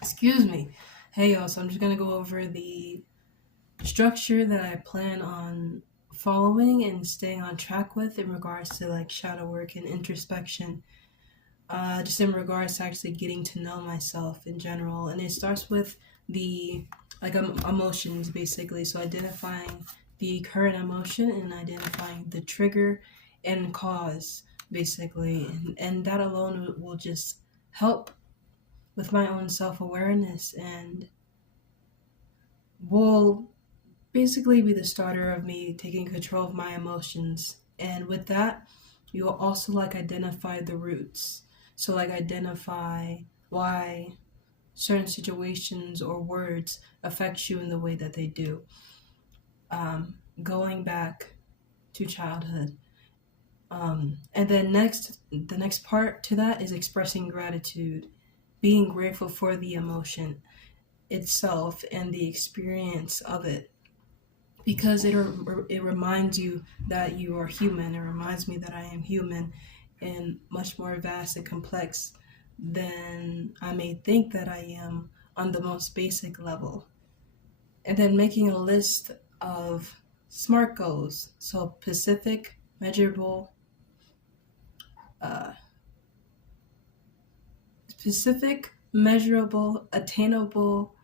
Excuse me. Hey y'all, so I'm just gonna go over the structure that I plan on following and staying on track with in regards to like shadow work and introspection. Just in regards to actually getting to know myself in general. And it starts with the emotions basically. So identifying the current emotion and identifying the trigger and cause basically. And that alone will just help with my own self-awareness and will basically be the starter of me taking control of my emotions. And with that, you will also like identify the roots. So like identify why certain situations or words affect you in the way that they do. Going back to childhood. And then the next part to that is expressing gratitude, being grateful for the emotion itself and the experience of it, because it reminds you that you are human. It reminds me that I am human and much more vast and complex than I may think that I am on the most basic level. And then making a list of SMART goals, so specific, measurable, uh, attainable,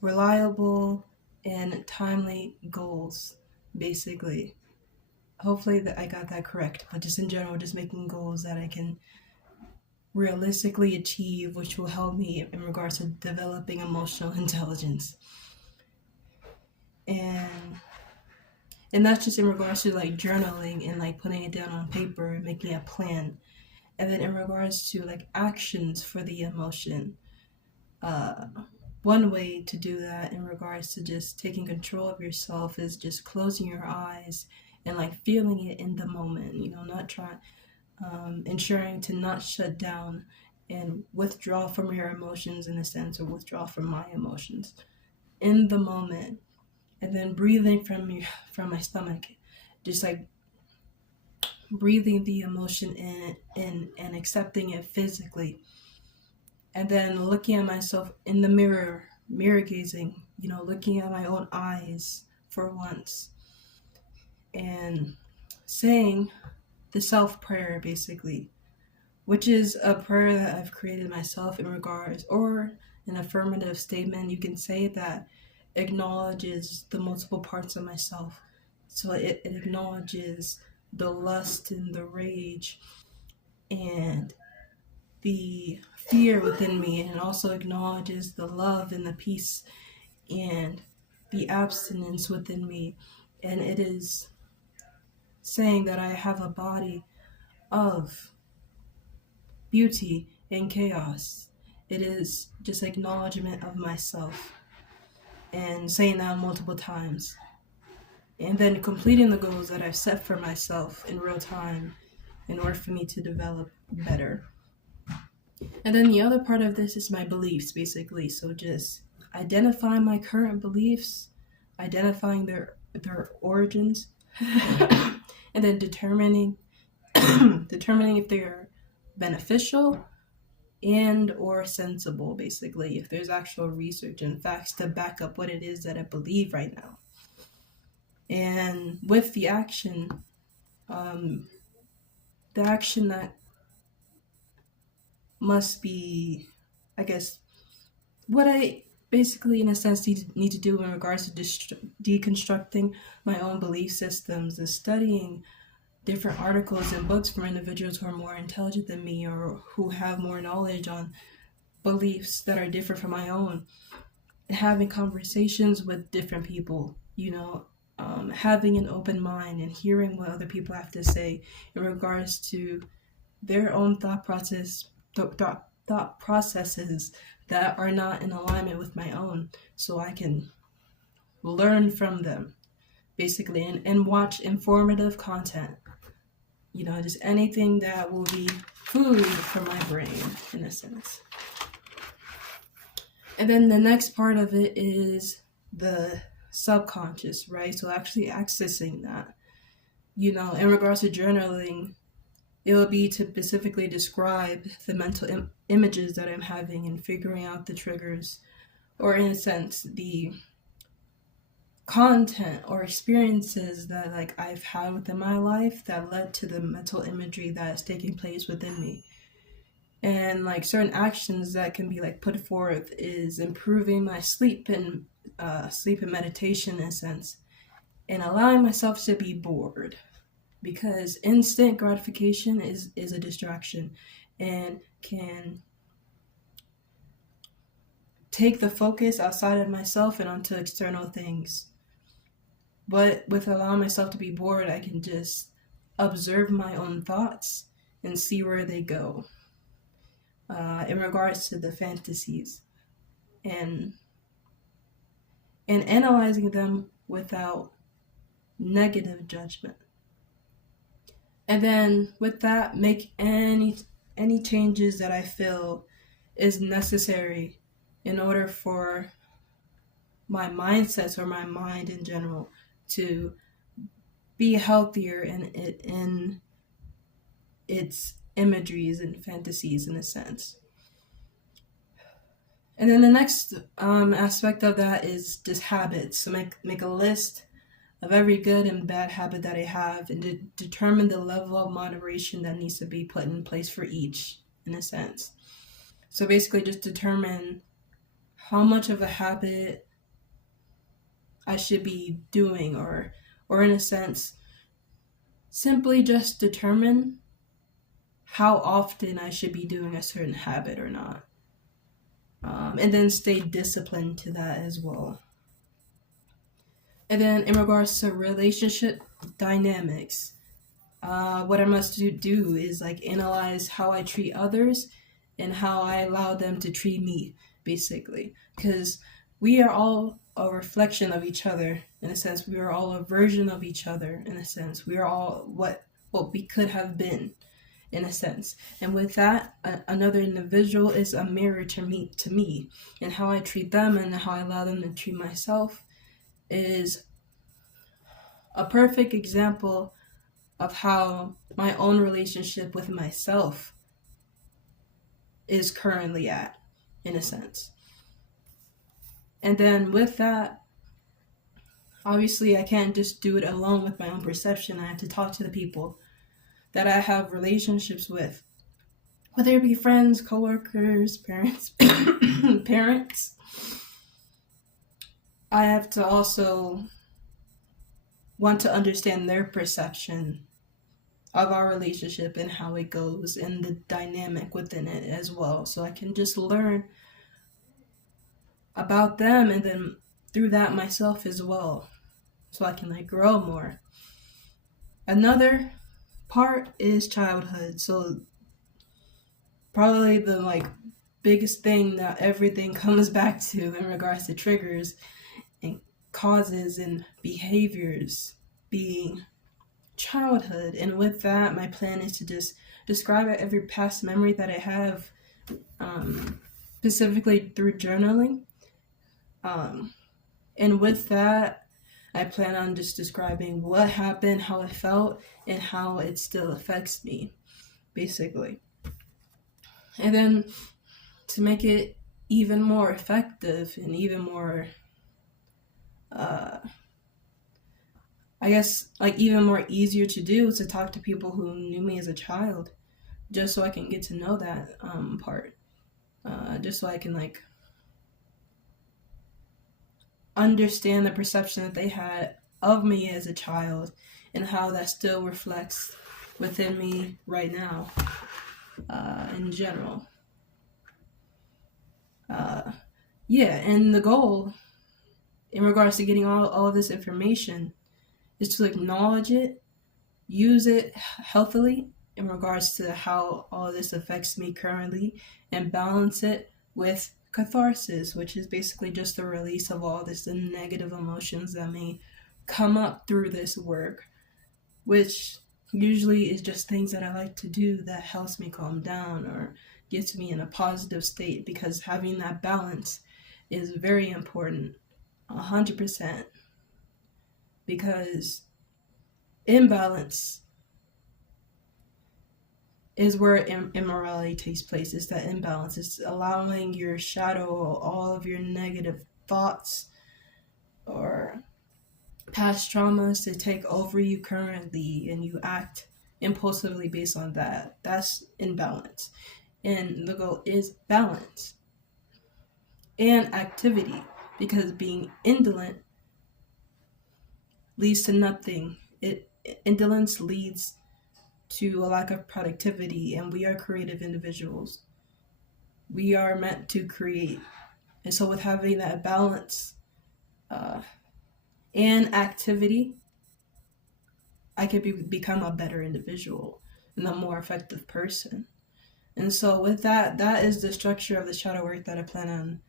reliable, and timely goals, basically. Hopefully that I got that correct, but just in general, just making goals that I can realistically achieve, which will help me in regards to developing emotional intelligence. And that's just in regards to like journaling and like putting it down on paper and making a plan. And then in regards to like actions for the emotion, one way to do that in regards to just taking control of yourself is just closing your eyes and like feeling it in the moment, not trying, ensuring to not shut down and withdraw from your emotions in a sense, or withdraw from my emotions in the moment. And then breathing from my stomach, just like breathing the emotion in and accepting it physically. And then looking at myself in the mirror gazing, looking at my own eyes for once, and saying the self prayer basically, which is a prayer that I've created myself in regards, or an affirmative statement you can say, that acknowledges the multiple parts of myself. So it acknowledges the lust and the rage and the fear within me, and it also acknowledges the love and the peace and the abstinence within me. And it is saying that I have a body of beauty and chaos. It is just acknowledgement of myself, and saying that multiple times. And then completing the goals that I've set for myself in real time in order for me to develop better. And then the other part of this is my beliefs, basically. So just identifying my current beliefs, identifying their origins, and then determining if they're beneficial and or sensible, basically, if there's actual research and facts to back up what it is that I believe right now. And with the action that must be, I guess, what I basically, in a sense, need to do in regards to deconstructing my own belief systems is studying different articles and books from individuals who are more intelligent than me, or who have more knowledge on beliefs that are different from my own, and having conversations with different people, having an open mind and hearing what other people have to say in regards to their own thought processes that are not in alignment with my own, so I can learn from them, basically, and watch informative content. Just anything that will be food for my brain, in a sense. And then the next part of it is the subconscious, right? So actually accessing that, in regards to journaling, it will be to specifically describe the mental images that I'm having and figuring out the triggers, or in a sense, the content or experiences that like I've had within my life that led to the mental imagery that is taking place within me. And like certain actions that can be like put forth is improving my sleep and meditation in a sense, and allowing myself to be bored, because instant gratification is a distraction and can take the focus outside of myself and onto external things. But with allowing myself to be bored, I can just observe my own thoughts and see where they go in regards to the fantasies, and analyzing them without negative judgment. And then with that, make any changes that I feel is necessary in order for my mindsets or my mind in general to be healthier in its imageries and fantasies in a sense. And then the next aspect of that is just habits. So make a list of every good and bad habit that I have, and determine the level of moderation that needs to be put in place for each, in a sense. So basically just determine how much of a habit I should be doing, or in a sense, simply just determine how often I should be doing a certain habit or not. And then stay disciplined to that as well. And then in regards to relationship dynamics, what I must do is like analyze how I treat others and how I allow them to treat me, basically. Because we are all a reflection of each other, in a sense. We are all a version of each other, in a sense. We are all what we could have been, in a sense. And with that, another individual is a mirror to me, and how I treat them and how I allow them to treat myself is a perfect example of how my own relationship with myself is currently at, in a sense. And then with that, obviously I can't just do it alone with my own perception. I have to talk to the people that I have relationships with, whether it be friends, coworkers, parents, parents. I have to also want to understand their perception of our relationship and how it goes and the dynamic within it as well. So I can just learn about them, and then through that myself as well. So I can like grow more. Another part is childhood. So probably the like biggest thing that everything comes back to in regards to triggers and causes and behaviors being childhood. And with that, my plan is to just describe every past memory that I have, specifically through journaling. And with that, I plan on just describing what happened, how it felt, and how it still affects me, basically. And then to make it even more effective and even more, I guess, like even more easier to do, is to talk to people who knew me as a child, just so I can get to know that part. Just so I can like understand the perception that they had of me as a child and how that still reflects within me right now, in general. Yeah, and the goal in regards to getting all of this information is to acknowledge it, use it healthily in regards to how all this affects me currently, and balance it with catharsis, which is basically just the release of all this, the negative emotions that may come up through this work, which usually is just things that I like to do that helps me calm down or gets me in a positive state, because having that balance is very important, 100%, because imbalance is where immorality takes place. It's that imbalance. It's allowing your shadow, all of your negative thoughts or past traumas to take over you currently, and you act impulsively based on that. That's imbalance. And the goal is balance and activity, because being indolent leads to nothing. Indolence leads to a lack of productivity, and we are creative individuals. We are meant to create. And so with having that balance and activity, I could become a better individual and a more effective person. And so with that, that is the structure of the shadow work that I plan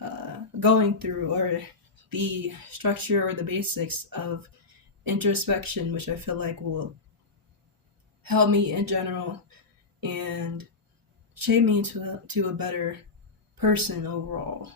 on going through, or the structure or the basics of introspection, which I feel like will help me in general and shape me into a better person overall.